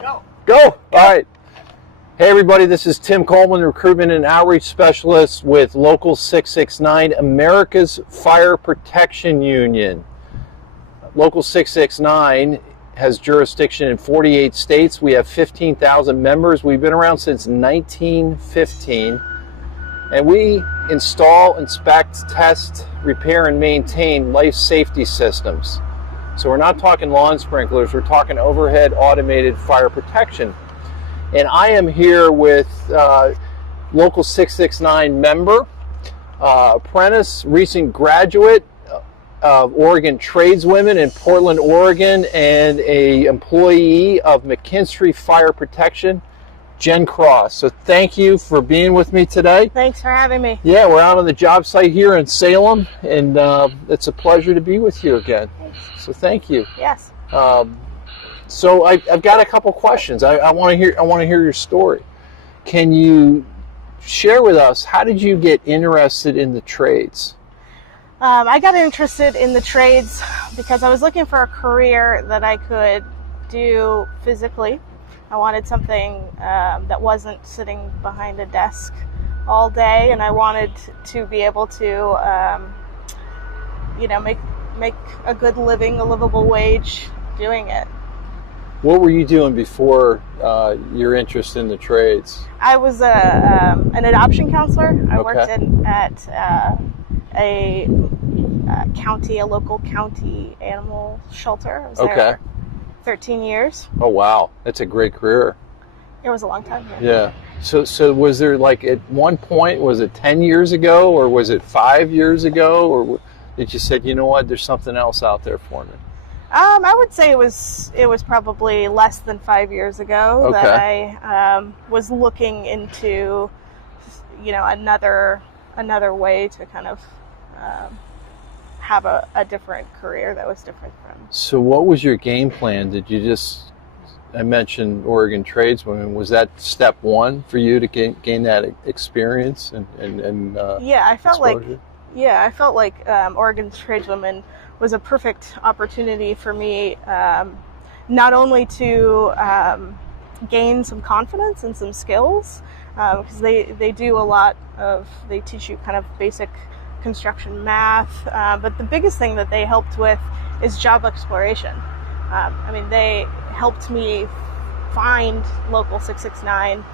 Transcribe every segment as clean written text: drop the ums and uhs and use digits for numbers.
Go. Go. All right. Hey, everybody. This is Tim Coleman, Recruitment and Outreach Specialist with Local 669, America's Fire Protection Union. Local 669 has jurisdiction in 48 states. We have 15,000 members. We've been around since 1915. And we install, inspect, test, repair, and maintain life safety systems. So we're not talking lawn sprinklers, we're talking overhead automated fire protection. And I am here with Local 669 member, Apprentice, recent graduate of Oregon Tradeswoman in Portland, Oregon, and a employee of MckInstry Fire Protection, Jenn Cross. So thank you for being with me today. Thanks for having me. Yeah, we're out on the job site here in Salem, and it's a pleasure to be with you again. Thanks. So thank you. Yes. So I've got a couple questions. I want to hear your story. Can you share with us, how did you get interested in the trades? I got interested in the trades because I was looking for a career that I could do physically. I wanted something that wasn't sitting behind a desk all day, and I wanted to be able to, make a good living, a livable wage doing it. What were you doing before your interest in the trades? I was an adoption counselor. I worked at a local county animal shelter. I was there 13 years. Oh, wow. That's a great career. It was a long time. Yeah. So was there, like, at one point, was it 10 years ago, or was it 5 years ago, or did you say, you know what, there's something else out there for me? I would say it was probably less than 5 years ago that I was looking into, another way to kind of have a different career that was different from. So what was your game plan? Did you I mentioned Oregon Tradeswoman, was that step one for you to gain that experience and I felt exposure? like Oregon Tradeswoman was a perfect opportunity for me, not only to gain some confidence and some skills, because they do a lot they teach you kind of basic construction math, but the biggest thing that they helped with is job exploration. They helped me find Local 669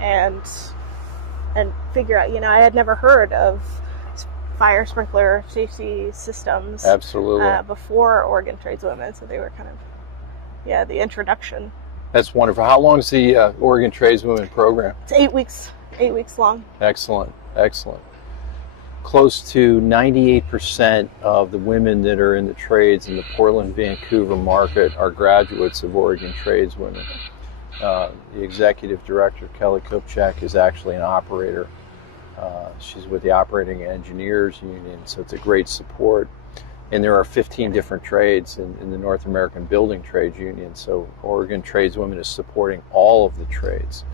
and figure out, I had never heard of fire sprinkler safety systems before Oregon Tradeswoman, so they were kind of the introduction. That's wonderful. How long is the Oregon Tradeswoman program? It's 8 weeks long. Excellent. Close to 98% of the women that are in the trades in the Portland, Vancouver market are graduates of Oregon Tradeswomen. The executive director, Kelly Kupchak, is actually an operator. She's with the Operating Engineers Union, so it's a great support. And there are 15 different trades in the North American Building Trades Union, so Oregon Tradeswomen is supporting all of the trades.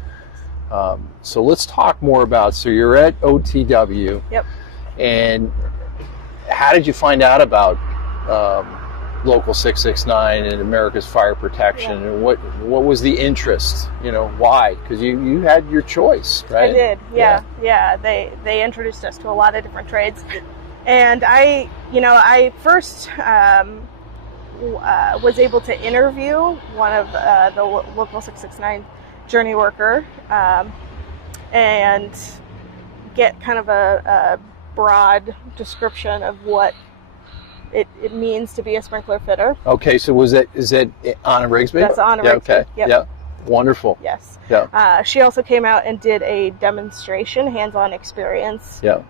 So let's talk more about, so you're at OTW. Yep. And how did you find out about Local 669 and America's Fire Protection, and what was the interest? Why? Because you had your choice, right? I did, yeah. They introduced us to a lot of different trades, and I first was able to interview one of the Local 669 journey worker, and get kind of a broad description of what it means to be a sprinkler fitter. Okay, so is that Anna Rigsby? That's Anna Rigsby. Okay. Yep. Yeah. Wonderful. Yes. Yeah. She also came out and did a demonstration, hands-on experience. Yeah.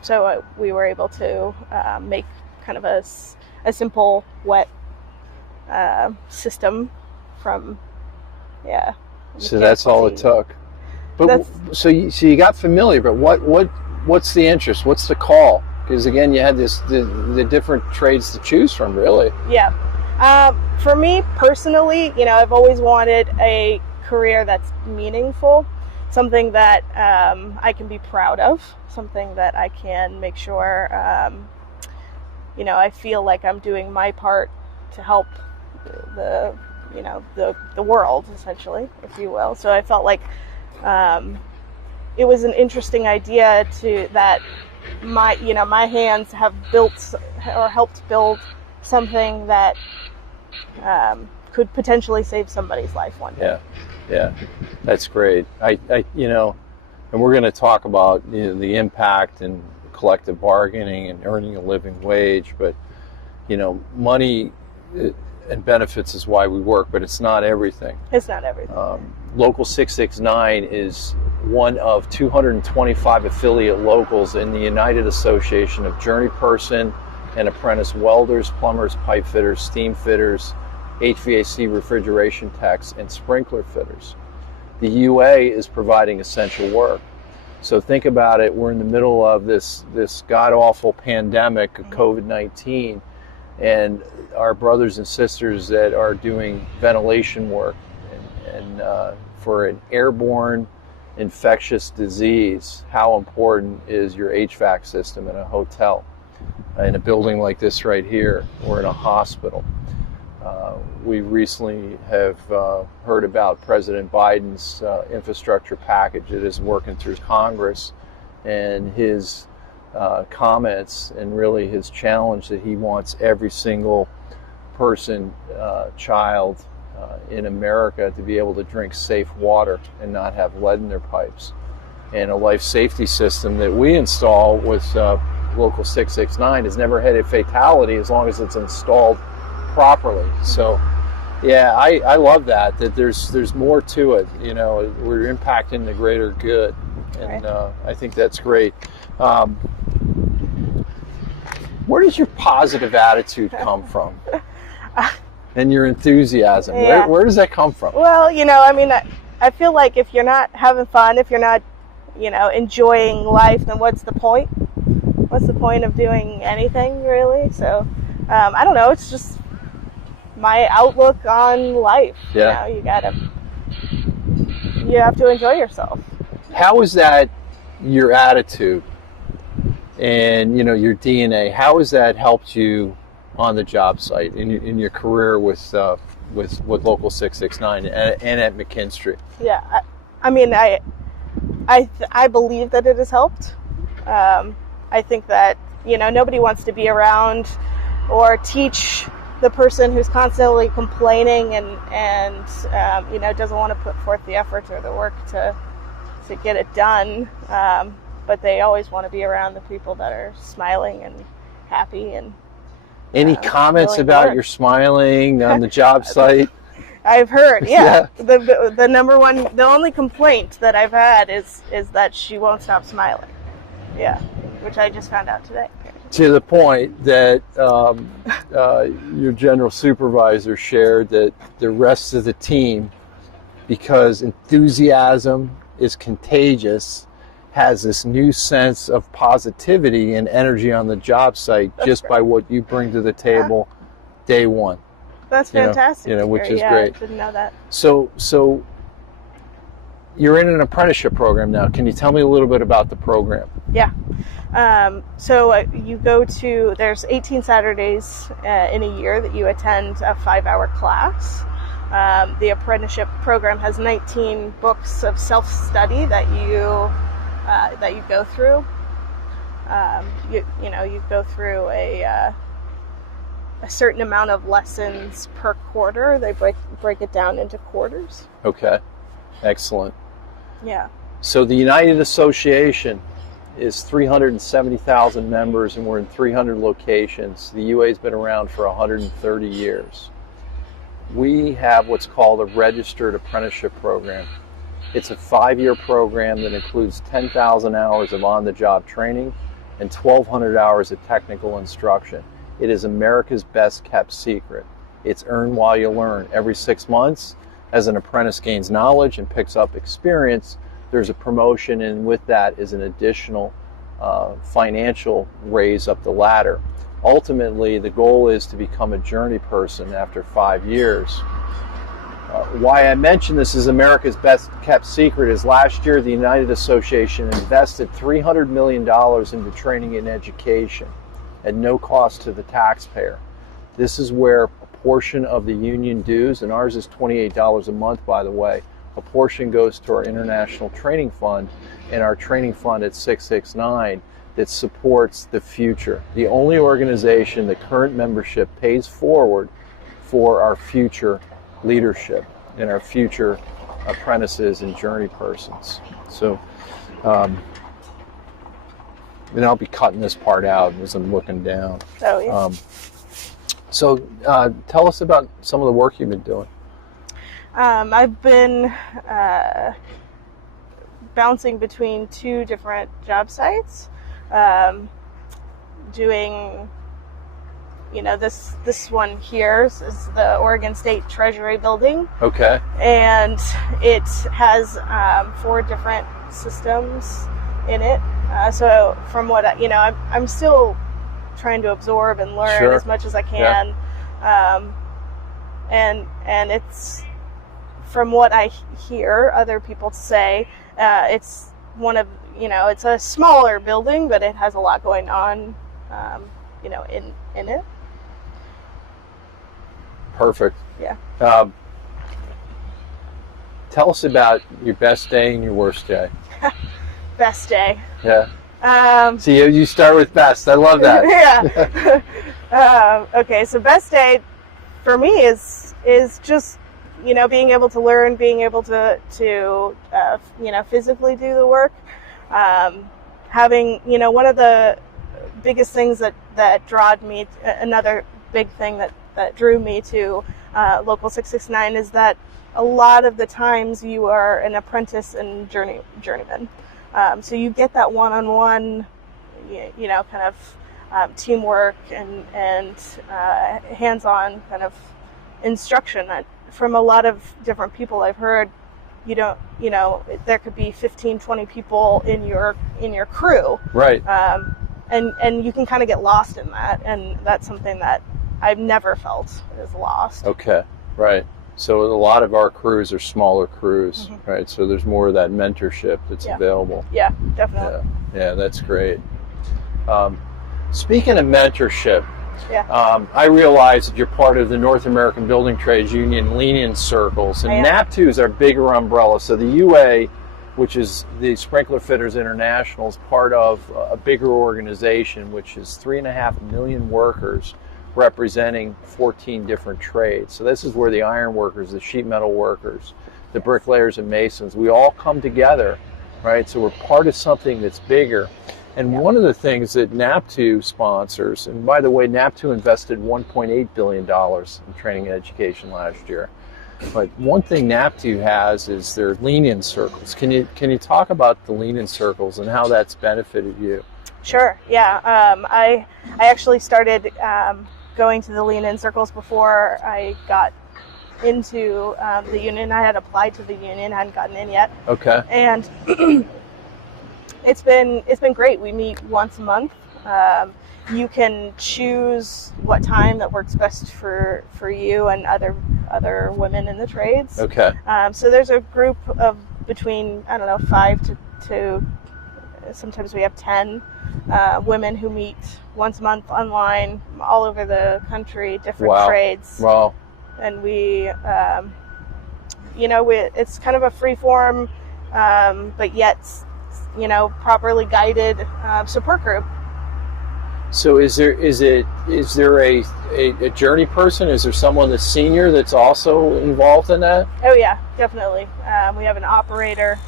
So we were able to make kind of a simple wet system from. So that's all it took. But so you got familiar, but what's the interest? What's the call? Because again, you had the different trades to choose from, really. Yeah. For me personally, I've always wanted a career that's meaningful, something that I can be proud of, something that I can make sure, I feel like I'm doing my part to help the the world, essentially, if you will. So I felt like it was an interesting idea that my hands have built or helped build something that could potentially save somebody's life one day. Yeah, that's great. I and we're going to talk about the impact and collective bargaining and earning a living wage, but money and benefits is why we work, but it's not everything. It's not everything. Local 669 is one of 225 affiliate locals in the United Association of Journey Person and Apprentice Welders, Plumbers, Pipe Fitters, Steam Fitters, HVAC refrigeration techs, and sprinkler fitters. The UA is providing essential work. So think about it, we're in the middle of this god-awful pandemic of COVID-19, and our brothers and sisters that are doing ventilation work and for an airborne infectious disease, how important is your HVAC system in a hotel, in a building like this right here, or in a hospital? We recently have heard about President Biden's infrastructure package that is working through Congress, and his comments and really his challenge that he wants every single person, child in America to be able to drink safe water and not have lead in their pipes. And a life safety system that we install with Local 669 has never had a fatality as long as it's installed properly. So yeah, I love that there's more to it. We're impacting the greater good, and I think that's great. Where does your positive attitude come from? And your enthusiasm, Yeah. where does that come from? Well, I feel like if you're not having fun, if you're not, enjoying life, then what's the point? What's the point of doing anything, really? So, I don't know. It's just my outlook on life. Yeah. You have to enjoy yourself. How is that your attitude and your DNA? How has that helped you on the job site in your career with Local 669 and at MckInstry? Yeah, I believe that it has helped. I think that nobody wants to be around or teach the person who's constantly complaining and doesn't want to put forth the effort or the work to get it done. But they always want to be around the people that are smiling and happy. And any comments about your smiling on the job site? I've heard, yeah. The number one, the only complaint that I've had is that she won't stop smiling. Yeah, which I just found out today. To the point that your general supervisor shared that the rest of the team, because enthusiasm is contagious, has this new sense of positivity and energy on the job site. That's just great. By what you bring to the table day one. That's fantastic. Which is great. I didn't know that. So you're in an apprenticeship program now. Can you tell me a little bit about the program? Yeah. So you go to, there's 18 Saturdays in a year that you attend a 5-hour class. The apprenticeship program has 19 books of self-study that you go through. You go through a certain amount of lessons per quarter. They break it down into quarters. Okay, excellent. Yeah. So the United Association is 370,000 members, and we're in 300 locations. The UA has been around for 130 years. We have what's called a registered apprenticeship program. It's a 5-year program that includes 10,000 hours of on-the-job training and 1,200 hours of technical instruction. It is America's best kept secret. It's earn while you learn. Every 6 months, as an apprentice gains knowledge and picks up experience, there's a promotion, and with that is an additional financial raise up the ladder. Ultimately, the goal is to become a journey person after 5 years. Why I mention this is America's best kept secret is last year the United Association invested $300 million into training and education at no cost to the taxpayer. This is where a portion of the union dues, and ours is $28 a month, by the way. A portion goes to our international training fund and our training fund at 669 that supports the future. The only organization the current membership pays forward for our future leadership and our future apprentices and journey persons. So, and I'll be cutting this part out as I'm looking down. Oh, yeah. So tell us about some of the work you've been doing. I've been bouncing between 2 different job sites, doing, this one here is the Oregon State Treasury building. Okay. And it has 4 different systems in it. So from what I'm still trying to absorb and learn Sure. as much as I can. Yeah. And it's, from what I hear other people say, it's one of, it's a smaller building, but it has a lot going on, in it. Perfect. Yeah. Tell us about your best day and your worst day. Best day. Yeah. See, you start with best. I love that. Yeah. Okay, so best day for me is just, being able to learn, being able to physically do the work. Having, one of the biggest things that drawed me, another big thing that drew me to Local 669 is that a lot of the times you are an apprentice and journeyman. So you get that one-on-one, kind of teamwork and hands-on kind of instruction. From a lot of different people I've heard, there could be 15, 20 people in your crew. Right. And you can kind of get lost in that, and that's something that I've never felt is lost. Okay. Right. So a lot of our crews are smaller crews, mm-hmm. right? So there's more of that mentorship that's available. Yeah, definitely. Yeah, that's great. Speaking of mentorship, I realize that you're part of the North American Building Trades Union Lean-In Circles, and NAP2 is our bigger umbrella. So the UA, which is the Sprinkler Fitters International, is part of a bigger organization, which is 3.5 million workers representing 14 different trades. So this is where the iron workers, the sheet metal workers, the bricklayers and masons, we all come together, right? So we're part of something that's bigger. And one of the things that NAP2 sponsors, and by the way, NAP2 invested $1.8 billion in training and education last year. But one thing NAP2 has is their Lean-In Circles. Can you talk about the Lean-In Circles and how that's benefited you? Sure. Yeah. I actually started going to the Lean-In Circles before I got into the union. I had applied to the union, hadn't gotten in yet. Okay. And it's been great. We meet once a month. You can choose what time that works best for you and other women in the trades. Okay. So there's a group of between 5 to sometimes we have 10 women who meet once a month online all over the country, different trades. Wow. And we, it's kind of a free form, but yet, properly guided support group. So is there a journey person? Is there someone that's senior that's also involved in that? Oh yeah, definitely. We have an operator.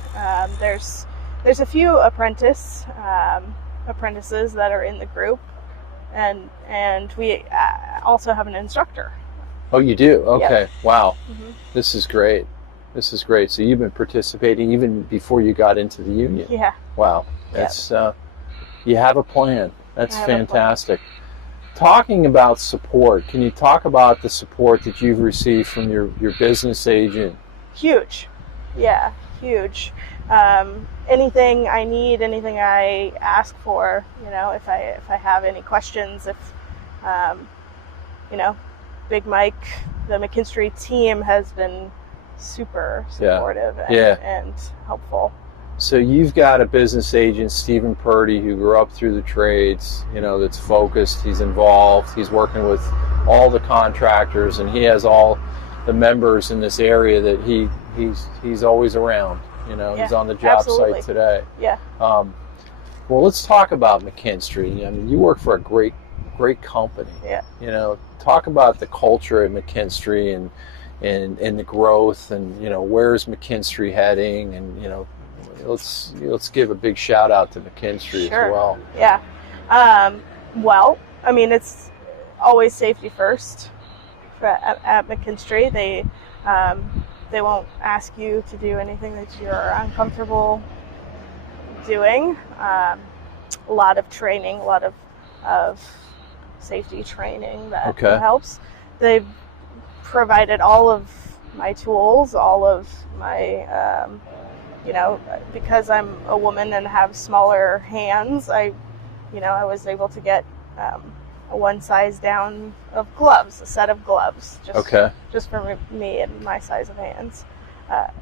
There's a few apprentices that are in the group, and we also have an instructor. Oh, you do? Okay. Yep. Wow. Mm-hmm. This is great. So you've been participating even before you got into the union. Yeah. Wow. That's you have a plan. That's fantastic. Talking about support, can you talk about the support that you've received from your business agent? Huge. Yeah, huge. Anything I need, anything I ask for, if I have any questions, if Big Mike, the MckInstry team has been super supportive and helpful. So you've got a business agent, Stephen Purdy, who grew up through the trades, that's focused, he's involved, he's working with all the contractors, and he has all the members in this area that he's always around. You know, he's on the job site today. Yeah. Well, let's talk about MckInstry. I mean, you work for a great company. Yeah. You know, talk about the culture at MckInstry and the growth, and you know, where's MckInstry heading, and you know, let's give a big shout out to MckInstry as well. Yeah. Well, I mean, it's always safety first at MckInstry. They won't ask you to do anything that you're uncomfortable doing. A lot of training, a lot of safety training that helps. They've provided all of my tools, all of my, you know, because I'm a woman and have smaller hands, I was able to get a one size down of gloves, a set of gloves, just for me and my size of hands.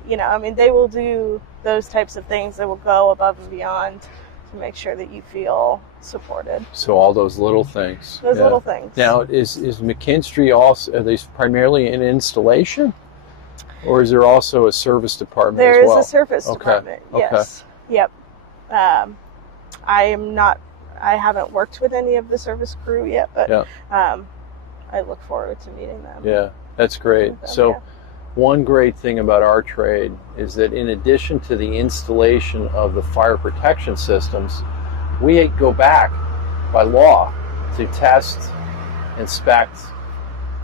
You know, I mean, they will do those types of things. They will go above and beyond to make sure that you feel supported. So all those little things. Those little things. Now, is MckInstry also, are they primarily in installation? Or is there also a service department as well? There is a service department, yes. Yep. I haven't worked with any of the service crew yet, but I look forward to meeting them. Yeah, that's great. One great thing about our trade is that in addition to the installation of the fire protection systems, we go back by law to test, inspect,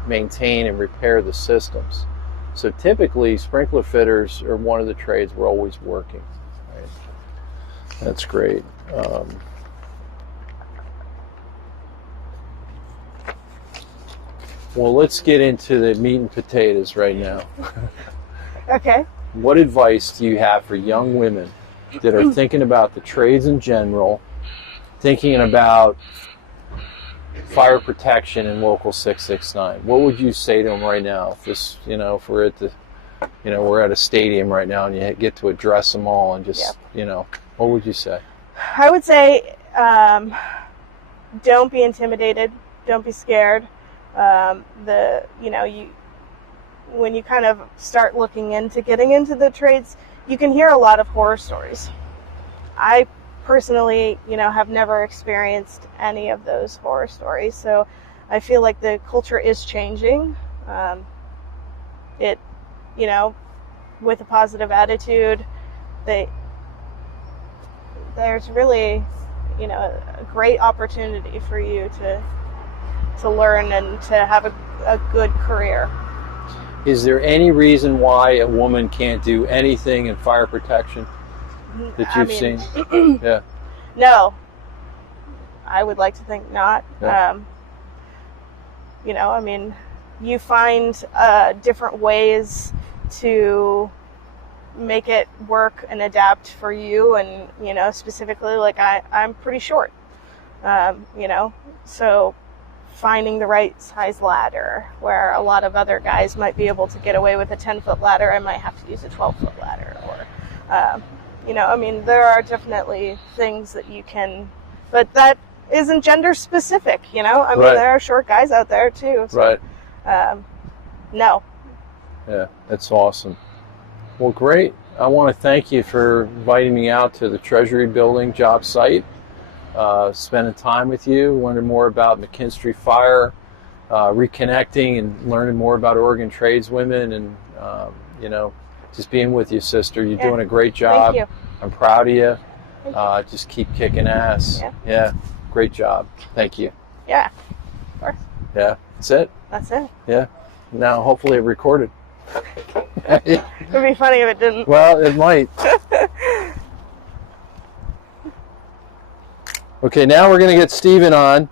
maintain, and repair the systems. So typically, sprinkler fitters are one of the trades we're always working. Right? That's great. Well, let's get into the meat and potatoes right now. Okay. What advice do you have for young women that are thinking about the trades in general, thinking about fire protection in Local 669? What would you say to them right now? If this, you know, if we're at the, you know, we're at a stadium right now and you get to address them all and just, you know, what would you say? I would say, don't be intimidated. Don't be scared. When you kind of start looking into getting into the trades, you can hear a lot of horror stories. I personally, you know, have never experienced any of those horror stories, so I feel like the culture is changing. You know, with a positive attitude, there's really, you know, a great opportunity for you to learn and to have a good career. Is there any reason why a woman can't do anything in fire protection that you've seen? Yeah. No. I would like to think not. Yeah. You know, I mean, you find different ways to make it work and adapt for you, and, you know, specifically, like I'm pretty short. You know, so finding the right size ladder, where a lot of other guys might be able to get away with a 10-foot ladder, I might have to use a 12-foot ladder. Or, you know, I mean, there are definitely things that you can, but that isn't gender specific, you know? I mean, there are short guys out there too. So, no. Yeah, that's awesome. Well, great. I want to thank you for inviting me out to the Treasury Building job site. Spending time with you, learning more about MckInstry Fire, reconnecting and learning more about Oregon Tradeswomen, and you know, just being with you, sister. You're doing a great job. Thank you. I'm proud of you. Just keep kicking ass. Yeah, great job. Thank you. Yeah, of course. Yeah, that's it. That's it. Yeah. Now, hopefully, it recorded. It would be funny if it didn't. Well, it might. Okay, now we're going to get Steven on.